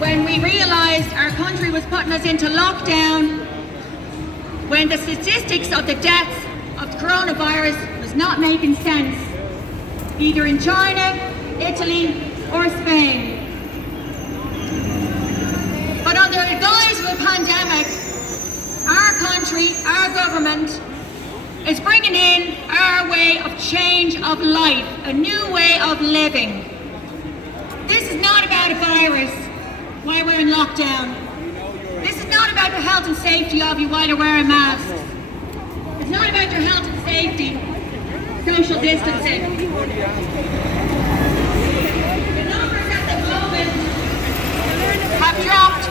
when we realised our country was putting us into lockdown, when the statistics of the deaths of the coronavirus was not making sense, either in China, Italy or Spain. But under the guise of a pandemic, our country, our government, is bringing in our way of change of life, a new way of living. This is not about a virus while we're in lockdown. This is not about the health and safety of you while you're wearing masks. It's not about your health and safety, social distancing. The numbers at the moment have dropped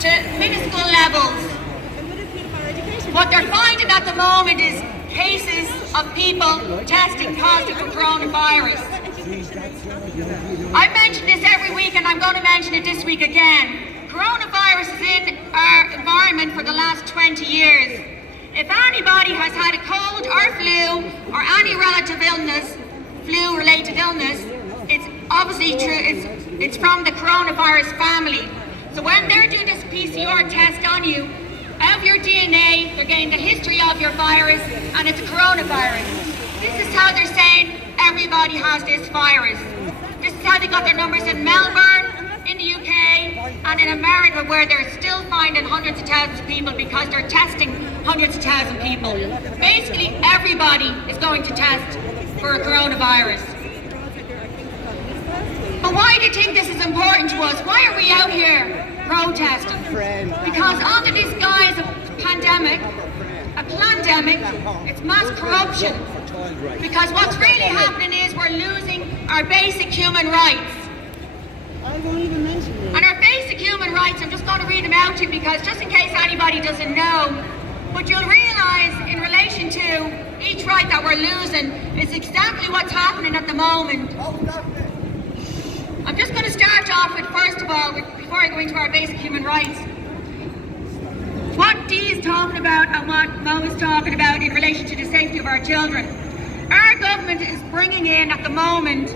to minuscule levels. What they're finding at the moment is cases of people testing positive for coronavirus. I mention this every week and I'm going to mention it this week again. Coronavirus is in our environment for the last 20 years. If anybody has had a cold or flu or any relative illness, flu-related illness, it's obviously true, it's from the coronavirus family. So when they're doing this PCR test on you, out of your DNA, they're getting the history of your virus, and it's a coronavirus. This is how they're saying everybody has this virus. This is how they got their numbers in Melbourne, in the UK, and in America, where they're still finding hundreds of thousands of people because they're testing hundreds of thousands of people. Basically, everybody is going to test for a coronavirus. But why do you think this is important to us? Why are we out here protesting? Because under this guise of pandemic, a pandemic, it's mass corruption. Because what's really happening is we're losing our basic human rights. I won't even mention it. And our basic human rights, I'm just going to read them out to you because just in case anybody doesn't know, but you'll realise in relation to each right that we're losing is exactly what's happening at the moment. I'm just going to start off with, first of all, before I go into our basic human rights, what Dee is talking about and what Mo is talking about in relation to the safety of our children. Our government is bringing in at the moment,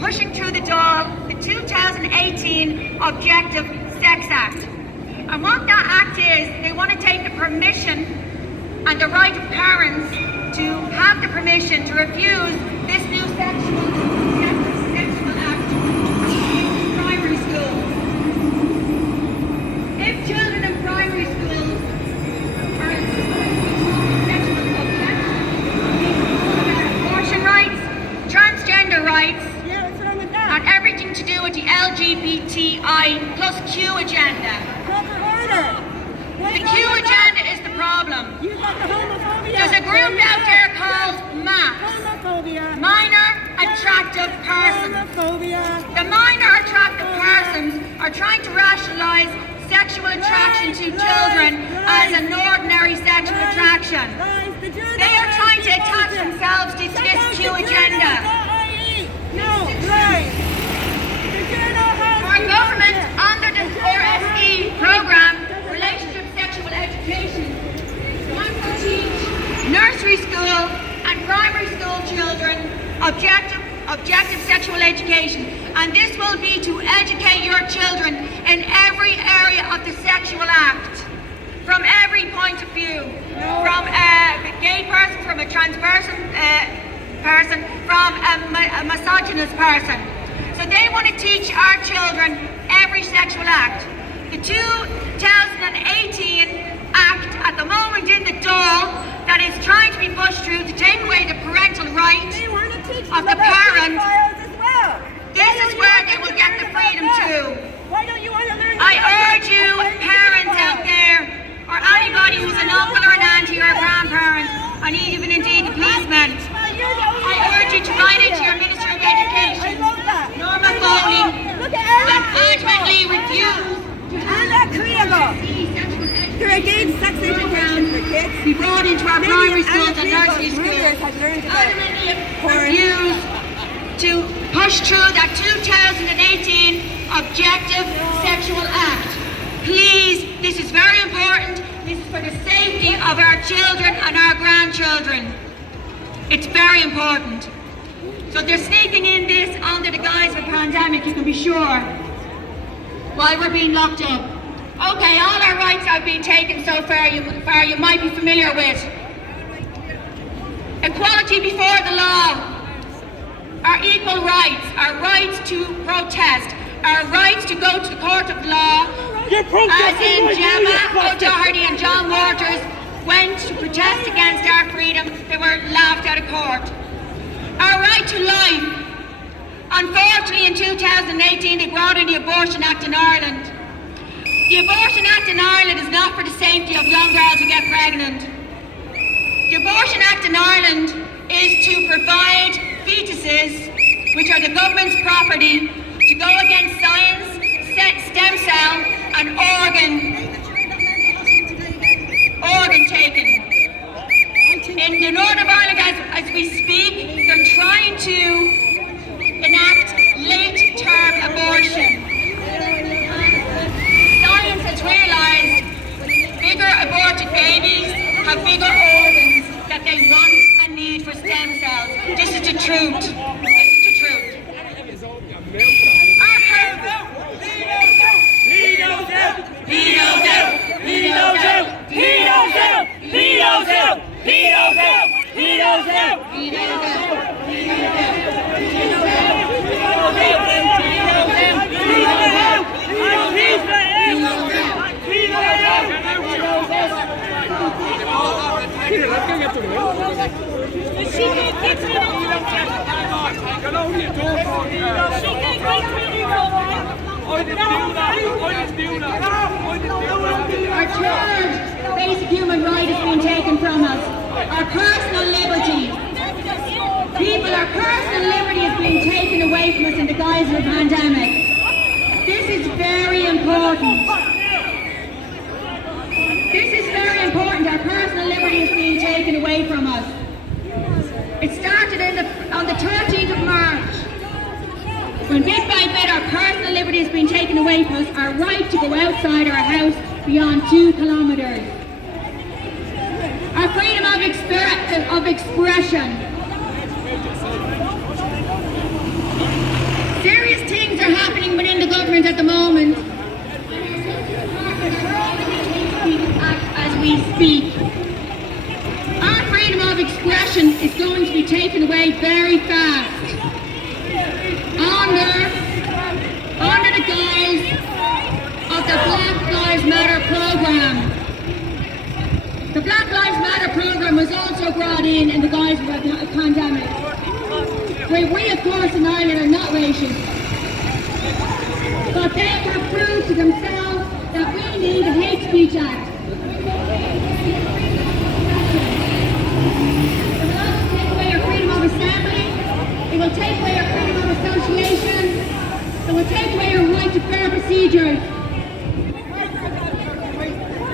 pushing through the door, the 2018 Objective Sex Act. And what that act is, they want to take the permission and the right of parents to have the permission to refuse this new sexual act in primary schools. If children in primary schools are sexual objects, abortion rights, transgender rights, and everything to do with the LGBTI plus Q agenda. The Q agenda is the problem. There's a group out there called MAPS, Minor Attractive Persons. The minor attractive persons are trying to rationalise sexual attraction to children as an ordinary sexual attraction. They are trying to attach themselves to this Q agenda. Our government, under the RSE programme, Relationship Sexual Education, wants to teach nursery school and primary school children objective sexual education. And this will be to educate your children in every area of the sexual act, from every point of view, from a gay person, from a trans person, from a misogynist person. So they want to teach our children every sexual act. The 2018 Act at the moment in the door that is trying to be pushed through to take away the parental right of the parent. This is where they will get the freedom to. I urge you, parents out there, or anybody who's an uncle or an auntie or a grandparent, and even indeed the policeman, I urge you to write into your Minister of Education, Norma Foley, and urgently refuse You're against sex education for kids. be brought into our primary schools and nursery schools. Ultimately refuse to push through that 2018 Objective Sexual Act. Please, this is very important. This is for the safety of our children and our grandchildren. It's very important. So they're sneaking in this under the guise of a pandemic, you can be sure. while we're being locked up. Okay, all our rights have been taken so far you might be familiar with. Equality before the law, our equal rights, our rights to protest, our rights to go to the court of law, as in Gemma O'Doherty and John Waters went to protest against our freedom, they were laughed out of court. Our right to life. Unfortunately, in 2018, they brought in the Abortion Act in Ireland. The Abortion Act in Ireland is not for the safety of young girls who get pregnant. The Abortion Act in Ireland is to provide fetuses, which are the government's property, to go against science, stem cell and organ taking. In the north of Ireland, as we speak, they're trying to enact late-term abortion. Science has realised bigger aborted babies have bigger organs that they want and need for stem cells. This is the truth. This is the truth. Our third basic human right has been taken from us. Our personal liberty. People, our personal liberty has been taken away from us in the guise of a pandemic. This is very important. This is very important. Our personal liberty is being taken away from us. It started on the 13th of March, when bit by bit our personal liberty has been taken away from us, our right to go outside our house beyond 2 kilometres. Our freedom of expression. Serious things are happening within the government at the moment. As we speak. Our freedom of expression is going to be taken away very fast. Under the guise of the Black Lives Matter program. The Black Lives Matter program was also brought in the guise of a pandemic. We of course in Ireland are not racist. But they have proved to themselves that we need a hate speech act. It will take away our freedom of association. It will take away our right to fair procedures.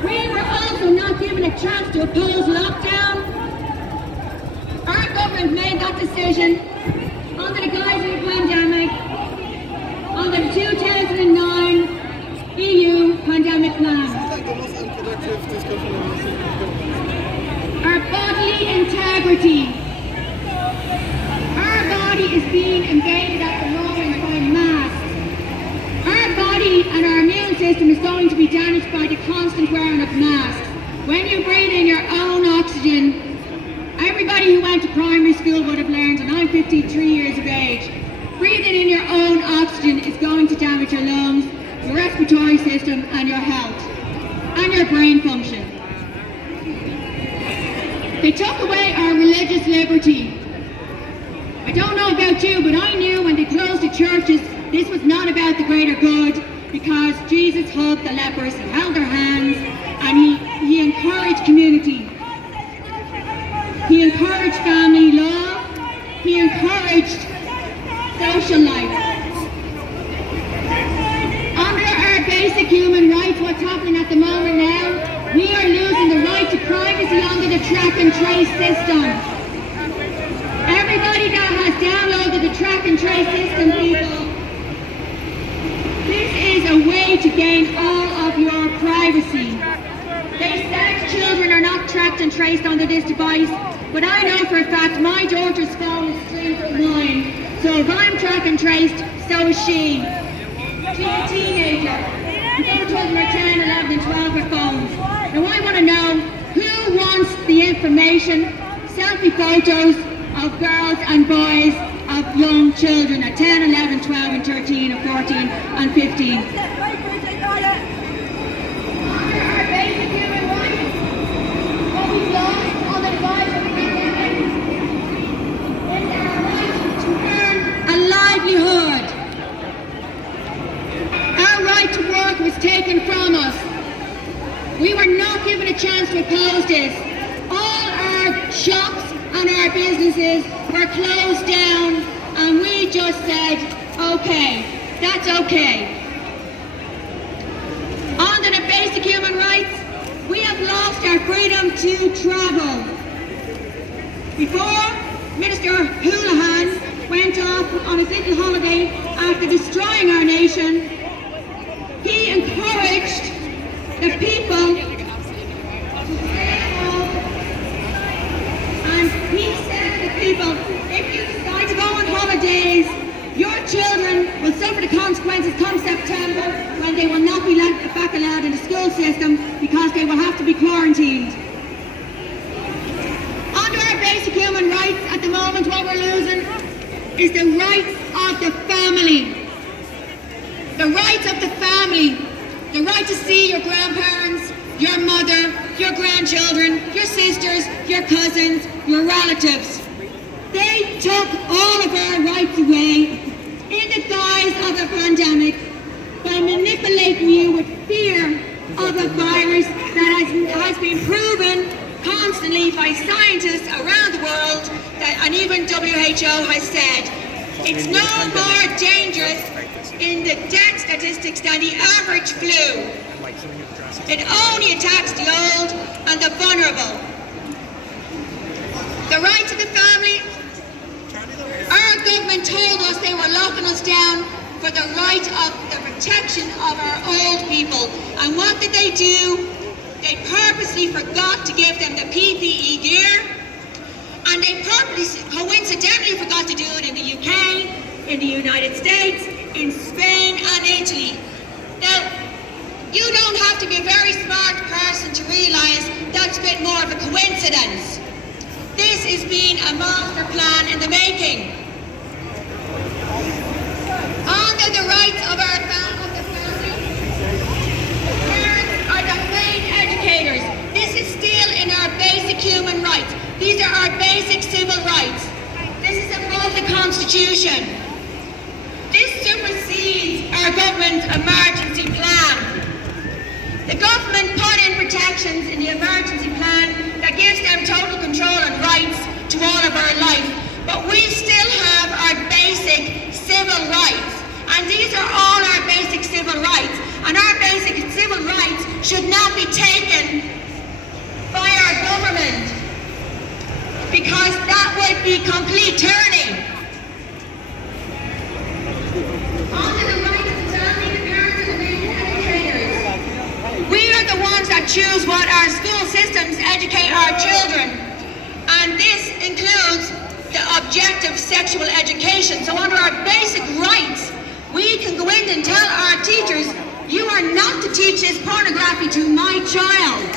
We were also not given a chance to oppose lockdown. Our government made that decision under the guise of the pandemic, under the 2009 EU pandemic plan. Our bodily integrity. Is being invaded at the moment by masks. Our body and our immune system is going to be damaged by the constant wearing of masks. When you breathe in your own oxygen, everybody who went to primary school would have learned, and I'm 53 years of age, breathing in your own oxygen is going to damage your lungs, your respiratory system and your health, and your brain function. They took away our religious liberty. I don't know about you, but I knew when they closed the churches, this was not about the greater good, because Jesus hugged the lepers, he held their hands, and he encouraged community. He encouraged family love, he encouraged social life. Under our basic human rights, what's happening at the moment now, we are losing the right to privacy under the track and trace system. Everybody that has downloaded the track and trace system, people, this is a way to gain all of your privacy. They said children are not tracked and traced under this device, but I know for a fact my daughter's phone is streamed from mine, so if I'm track and traced, so is she. She's a teenager. media. And some children are 10, 11 and 12 with phones. Now I want to know who wants the information, selfie photos of girls and boys of young children at 10, 11, 12 and 13 and 14 and 15. Our basic human rights, what we've lost on the lives of the pandemic, is our right to earn a livelihood. Our right to work was taken from us. We were not given a chance to oppose this. All our shops and our businesses were closed down, and we just said, okay, that's okay. Under the basic human rights, we have lost our freedom to travel. Before, Minister Houlihan went off on his little holiday after destroying our nation, he encouraged the people to stay home, and he said to the people, if you decide to go on holidays, your children will suffer the consequences come September when they will not be back allowed in the school system because they will have to be quarantined. Under our basic human rights at the moment, what we're losing is the rights of the family. The rights of the family. The right to see your grandparents, your mother, your grandchildren, your sisters, your cousins, your relatives. They took all of our rights away in the guise of a pandemic by manipulating you with fear of a virus that has been proven constantly by scientists around the world, and even WHO has said it's no more dangerous in the death statistics than the average flu. It only attacks the old and the vulnerable. The rights of the family, our government told us they were locking us down for the right of the protection of our old people. And what did they do? They purposely forgot to give them the PPE gear, and they coincidentally forgot to do it in the UK, in the United States, in Spain and Italy. Now, you don't have to be a very smart person to realise that's a bit more of a coincidence. This has been a master plan in the making. Under the rights of our family, parents are the main educators. This is still in our basic human rights. These are our basic civil rights. This is above the Constitution. This supersedes our government's emergency plan. The government put in protections in the emergency plan that gives them total control and rights to all of our life. But we still have our basic civil rights. And these are all our basic civil rights. And our basic civil rights should not be taken by our government, because that would be complete tyranny. Under the rights of the family, the parents are the main educators. We are the ones that choose what our school systems educate our children. And this includes the objective sexual education. So under our basic rights, we can go in and tell our teachers, you are not to teach this pornography to my child.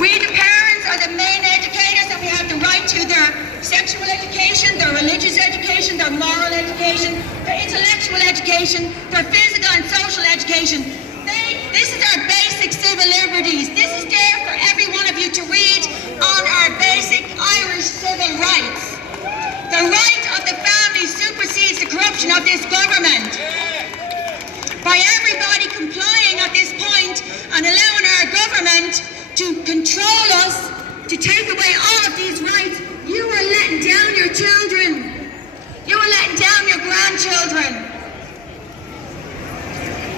We, the parents, are the main educators, and we have the right to their sexual education, their religious education, their moral education, their intellectual education, their physical and social education. This is our basic civil liberties. This is there for every one of you to read on our basic Irish civil rights. The right of the family supersedes the corruption of this government. By everybody complying at this point and allowing our government to control us, to take away all of these rights, you are letting down your children. You are letting down your grandchildren.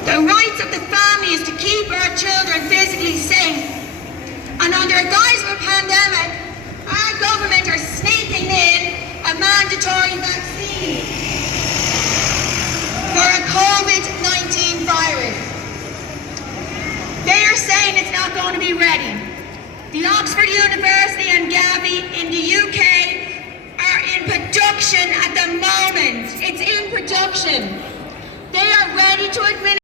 The rights of the family is to keep our children physically safe. And under the guise of a pandemic, our government are sneaking in a mandatory vaccine for a COVID-19 virus. They are saying it's not going to be ready. The Oxford University and Gavi in the UK are in production reproduction.